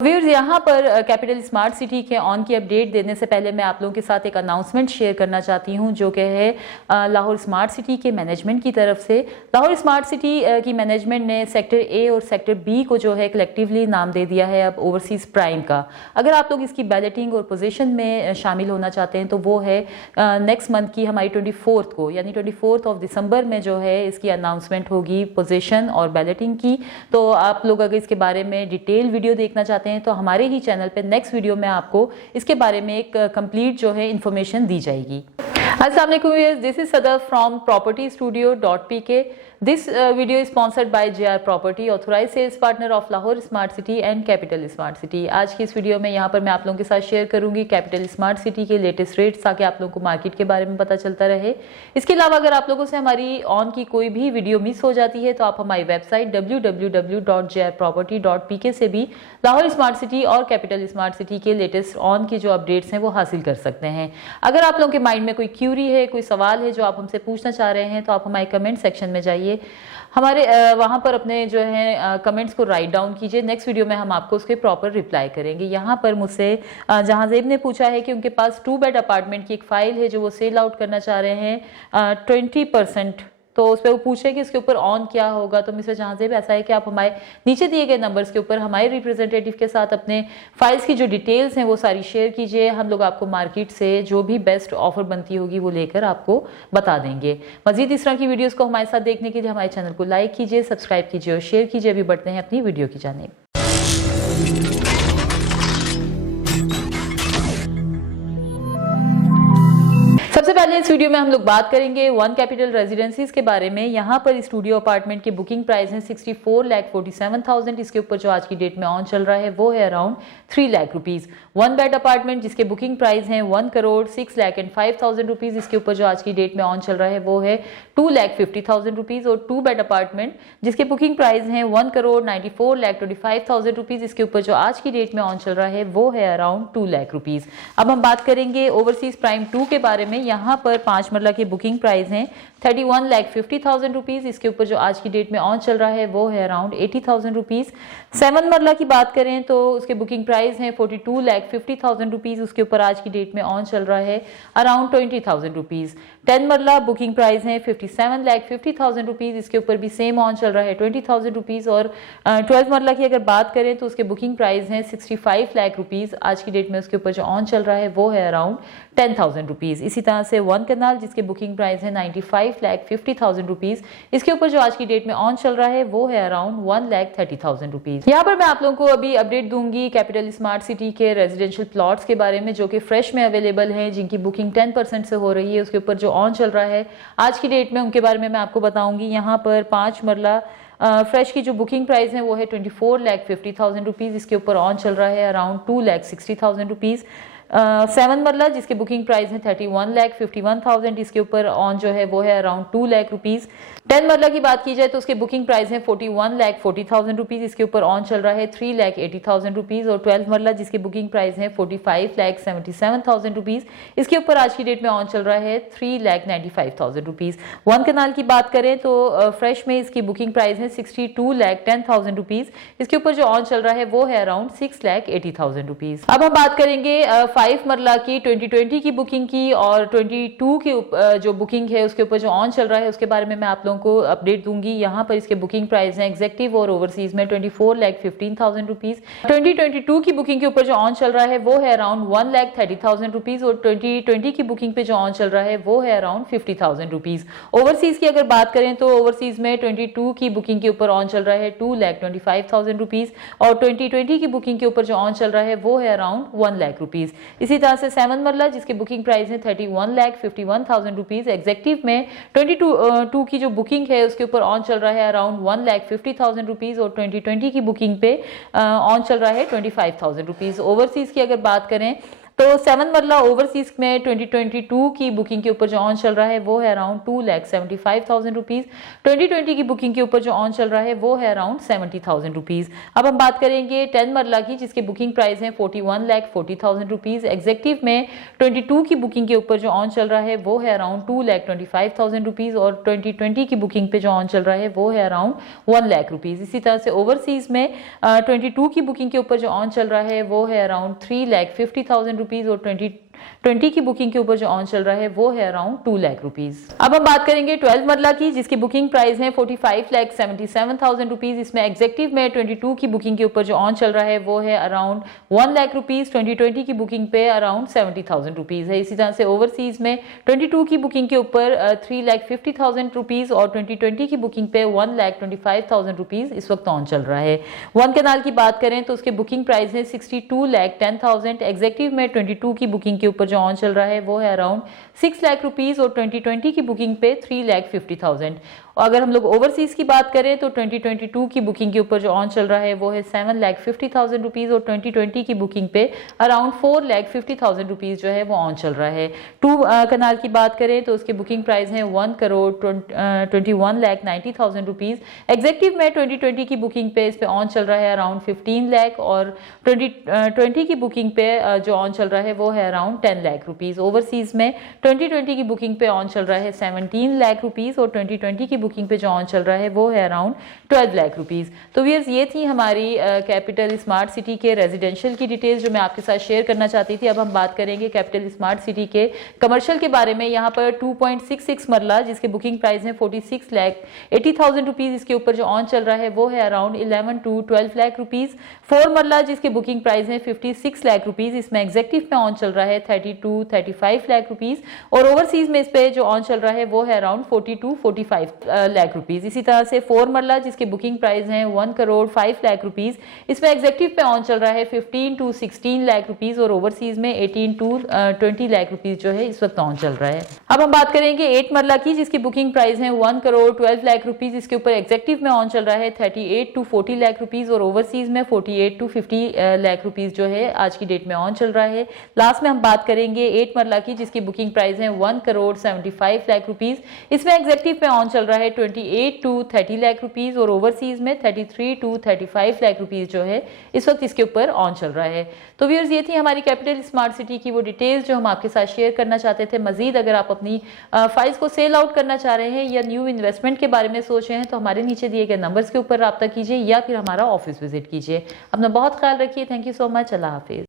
Viewers, यहाँ पर capital smart city के ऑन की अपडेट देने से पहले मैं आप लोगों के साथ एक अनाउंसमेंट शेयर करना चाहती हूँ, जो कि है लाहौर स्मार्ट सिटी के मैनेजमेंट की तरफ से। लाहौर स्मार्ट सिटी की मैनेजमेंट ने सेक्टर ए और सेक्टर बी को जो है कलेक्टिवली नाम दे दिया है अब ओवरसीज़ प्राइम का। अगर आप लोग इसकी बैलेटिंग और पोजीशन में शामिल होना चाहते हैं तो वो है नेक्स्ट मंथ की हमारी 24 को, यानी 24 दिसंबर में जो है इसकी अनाउंसमेंट होगी पोजीशन और बैलेटिंग की। तो आप लोग अगर इसके बारे में डिटेल वीडियो देखना चाहते हैं तो हमारे ही चैनल पे नेक्स्ट वीडियो में आपको इसके बारे में एक कंप्लीट जो है इंफॉर्मेशन दी जाएगी। अस्सलाम वालेकुम व्यूअर्स, दिस इज सदर from propertystudio.pk। This video is sponsored by JR Property, authorized sales partner of Lahore Smart City and Capital Smart City। आज की इस वीडियो में यहाँ पर मैं आप लोगों के साथ शेयर करूंगी कैपिटल स्मार्ट सिटी के लेटेस्ट रेट्स, ताकि आप लोगों को मार्केट के बारे में पता चलता रहे। इसके अलावा अगर आप लोगों से हमारी ऑन की कोई भी वीडियो मिस हो जाती है तो आप हमारी वेबसाइट www.jrproperty.pk से भी लाहौर स्मार्ट सिटी और कैपिटल स्मार्ट सिटी के लेटेस्ट ऑन की जो अपडेट्स हैं वो हासिल कर सकते हैं। अगर आप लोगों के माइंड में कोई क्यूरी है, कोई सवाल है जो आप हमसे पूछना चाह रहे हैं, तो आप हमारे कमेंट सेक्शन में जाइए, हमारे वहाँ पर अपने जो है कमेंट्स को राइट डाउन कीजिए। नेक्स्ट वीडियो में हम आपको उसके प्रॉपर रिप्लाई करेंगे। यहाँ पर मुझसे जहांजेब ने पूछा है कि उनके पास 2 बेड अपार्टमेंट की एक फाइल है जो वो सेल आउट करना चाह रहे हैं 20%, तो उस पर वो पूछे कि इसके ऊपर ऑन क्या होगा। तो मिस्टर जहांजेब, ऐसा है कि आप हमारे नीचे दिए गए नंबर्स के ऊपर हमारे रिप्रेजेंटेटिव के साथ अपने फाइल्स की जो डिटेल्स हैं वो सारी शेयर कीजिए। हम लोग आपको मार्केट से जो भी बेस्ट ऑफर बनती होगी वो लेकर आपको बता देंगे। मजीद इस तरह की वीडियोस को हमारे साथ देखने के लिए हमारे चैनल को लाइक कीजिए, सब्सक्राइब कीजिए और शेयर कीजिए। अभी बढ़ते हैं अपनी वीडियो की जानिब। सबसे पहले इस वीडियो में हम लोग बात करेंगे वन कैपिटल रेजिडेंसीज के बारे में। यहाँ पर स्टूडियो अपार्टमेंट की बुकिंग प्राइस है 64,47,000। इसके ऊपर जो आज की डेट में ऑन चल रहा है वो है around 3 lakh rupees. 1 bed apartment जिसके बुकिंग प्राइस है 1,06,05,000 रुपीज। इसके ऊपर जो आज की डेट में ऑन चल रहा है वो है 2,50,000 रुपीज। और 2 बेड अपार्टमेंट जिसके बुकिंग प्राइस है 1,94,25,000 रुपीज। इसके ऊपर जो आज की डेट में ऑन चल रहा है वो है अराउंड 2 लाख रुपीज। अब हम बात करेंगे ओवरसीज प्राइम 2 के बारे में। यहाँ पर 5 मरला की बुकिंग प्राइस है 31,50,000 रुपीज। इसके ऊपर जो आज की डेट में ऑन चल रहा है वो है अराउंड 80,000 रुपीज। 7 मरला की बात करें तो उसके बुकिंग प्राइस है 42,50,000 रुपीज। उसके ऊपर आज की डेट में ऑन चल रहा है अराउंड 20,000 रुपीज। 10 मरला बुकिंग प्राइस है 57,50,000 रुपीज। इसके ऊपर भी सेम ऑन चल रहा है 20,000 रुपीज। और 12 मरला की अगर बात करें तो उसके बुकिंग प्राइस है 65 लाख रुपीज। आज की डेट में उसके ऊपर जो ऑन चल रहा है वो है अराउंड 10,000 रुपीज। इसी तरह से 1 कनाल जिसके बुकिंग प्राइस है 95,50,000 रुपीज। इसके ऊपर जो आज की डेट में ऑन चल रहा है वो है अराउंड 1,30,000 रुपीज। यहाँ पर मैं आप लोगों को अभी अपडेट दूंगी कैपिटल स्मार्ट सिटी के रेजिडेंशियल प्लॉट्स के बारे में, जो कि फ्रेश में अवेलेबल हैं, जिनकी बुकिंग 10% से हो रही है। उसके ऊपर जो ऑन चल रहा है आज की डेट में उनके बारे में मैं आपको बताऊंगी। यहाँ पर 5 मरला फ्रेश की जो बुकिंग प्राइस है वो है 24,50,000 रुपीज। इसके ऊपर ऑन चल रहा है अराउंड 2,60,000 रुपीज। 7 मरला जिसके बुकिंग प्राइस है 31,51,000। इसके ऊपर ऑन जो है वो है अराउंड 2 लाख रुपीज। 10 मरला की बात की जाए तो उसके बुकिंग प्राइस है 41,40,000 रुपीज। इसके ऊपर ऑन चल रहा है 3,80,000 रुपीज। और 12 मरला जिसके बुकिंग प्राइस है 45,77,000 रुपीज। इसके ऊपर आज की डेट में ऑन चल रहा है 3,95,000 रुपीज। 1 कनाल की बात करें तो फ्रेश में इसकी बुकिंग प्राइस है 62,10,000 रुपीज। इसके ऊपर जो ऑन चल रहा है वो है अराउंड 6,80,000 रुपीज। अब हम बात करेंगे 5 मरला की 2020 की बुकिंग की और 22 की जो बुकिंग है उसके ऊपर जो ऑन चल रहा है उसके बारे में मैं आप लोगों को अपडेट दूंगी। यहाँ पर इसके बुकिंग प्राइस है एग्जेक्टिव और ओवरसीज में 24,15,000 रुपीज। 2022 की बुकिंग के ऊपर जो ऑन चल रहा है वो है अराउंड 1,30,000 रुपीज। और 2020 की बुकिंग पे जो ऑन चल रहा है वो है अराउंड 50,000 रुपीज। ओवरसीज की अगर बात करें तो ओवरसीज में 22 की बुकिंग के ऊपर ऑन चल रहा है 2,25,000 रुपीज। और 2020 की बुकिंग के ऊपर जो ऑन चल रहा है वो है अराउंड 1 लाख रुपीज। इसी तरह से 7 मरला जिसके बुकिंग प्राइस है 31,51,000 रुपीज। एग्जेक्टिव में 22 की जो बुकिंग है उसके ऊपर ऑन चल रहा है अराउंड 1,50,000 रुपीज। और 2020 की बुकिंग पे ऑन चल रहा है 25,000 रुपीज। ओवरसीज की अगर बात करें तो 7 मरला ओवरसीज में 2022 की बुकिंग के ऊपर जो ऑन चल रहा है वो है अराउंड 2,75,000 रुपीज। 2020 की बुकिंग के ऊपर जो ऑन चल रहा है वो है अराउंड 70,000 रुपीज। अब हम बात करेंगे 10 मरला की, जिसकी बुकिंग प्राइस है 41,40,000 रुपीज। एग्जेक्टिव में 22 की बुकिंग के ऊपर जो ऑन चल रहा है वो है अराउंड 2,25,000 रुपीज और 2020 की बुकिंग पे जो ऑन चल रहा है वो है अराउंड 1 लाख रुपीज। इसी तरह से ओवरसीज में 22 की बुकिंग के ऊपर जो ऑन चल रहा है वो है अराउंड 3,50,000 रुपीज और 2020 की बुकिंग के ऊपर जो ऑन चल रहा है वो है अराउंड 2 लाख रुपीज। अब हम बात करेंगे 12 मरला की, जिसकी बुकिंग प्राइस है 45,77,000 रुपीज। इसमें एग्जेक्टिव में 22 की बुकिंग के ऊपर जो ऑन चल रहा है वो है अराउंड 1 लाख रुपीज। 2020 की बुकिंग पे अराउंड 70,000 रुपीज है। इसी तरह से ओवरसीज में 22 की बुकिंग के ऊपर 3,50,000 रुपीज और 2020 की बुकिंग पे 1,25,000 रुपीज इस वक्त ऑन चल रहा है। वन कैनाल की बात करें तो उसके बुकिंग प्राइस है 62,10,000। एग्जेक्टिव में 22 की बुकिंग के ऊपर जो ऑन चल रहा है वो है अराउंड 6 लाख रुपीज और 2020 की बुकिंग पे 3,50,000। अगर हम लोग ओवरसीज की बात करें तो 2022 की बुकिंग के ऊपर जो ऑन चल रहा है वो है 7,50,000 रुपीज और 2020 की बुकिंग पे अराउंड 4,50,000 रुपीज जो है वो ऑन चल रहा है। 2 कनाल की बात करें तो उसके बुकिंग प्राइस है 1,21,90,000 रुपीज। एग्जेक्टिव में 2020 की बुकिंग पे इस पे ऑन चल रहा है अराउंड 15 लाख और 2020 की बुकिंग पे जो ऑन चल रहा है वो है अराउंड 10 लाख रुपीज। ओवरसीज में 2020 की बुकिंग पे ऑन चल रहा है 17 लाख रुपीज और 2020 की बुकिंग पे जो ऑन चल रहा है वो है अराउंड 12 लाख रुपीज। तो व्यूअर्स, ये थी हमारी कैपिटल स्मार्ट सिटी के रेजिडेंशियल की डिटेल्स जो मैं आपके साथ शेयर करना चाहती थी। अब हम बात करेंगे कैपिटल स्मार्ट सिटी के कमर्शियल के बारे में। यहाँ पर 2.66 मरला, जिसके बुकिंग प्राइस है 46,80,000 रुपीज, इसके ऊपर जो ऑन चल रहा है वो है अराउंड 11 to 12 लाख रुपीज। 4 मरला, जिसके बुकिंग प्राइस है 56 लाख रुपीज, इसमें एग्जेक्टिव में ऑन चल रहा है 32-35 लाख रुपीज और ओवरसीज में इस पे जो ऑन चल रहा है वो है अराउंड 40-45 लाख रुपीज। इसी तरह से 4 मरला, जिसके बुकिंग प्राइस है 1,05 लाख रुपीज, इसमें एग्जेक्टिव पे ऑन चल रहा है 15-16 लाख रुपीज और ओवरसीज में 18-20 लाख रुपीज जो है इस वक्त ऑन चल रहा है। अब हम बात करेंगे 8 मरला की, जिसकी बुकिंग प्राइस है 1,12 लाख रुपीज, इसके ऊपर एग्जेक्टिव में ऑन चल रहा है 38-40 लाख रुपीज और ओवरसीज में 48-50 लाख रुपीज जो है आज की डेट में ऑन चल रहा है। लास्ट में हम बात करेंगे 8 मरला की, जिसकी बुकिंग प्राइस है 1,75 लाख रुपीज, इसमें एग्जेक्टिव पे ऑन चल रहा है 28-30 लाख रुपीज और ओवरसीज में 33-35 लाख रुपीज जो है इस वक्त इसके ऊपर ऑन चल रहा है। तो व्यूअर्स, ये थी हमारी कैपिटल स्मार्ट सिटी की वो डिटेल्स जो हम आपके साथ शेयर करना चाहते थे। मजीद अगर आप अपनी फाइल्स को सेल आउट करना चाह रहे हैं या न्यू इन्वेस्टमेंट के बारे में सोच रहे हैं तो हमारे नीचे दिए गए नंबर्स के ऊपर रब्ता कीजिए या फिर हमारा ऑफिस विजिट कीजिए। अपना बहुत ख्याल रखिए। Thank you so much. Allah Hafiz.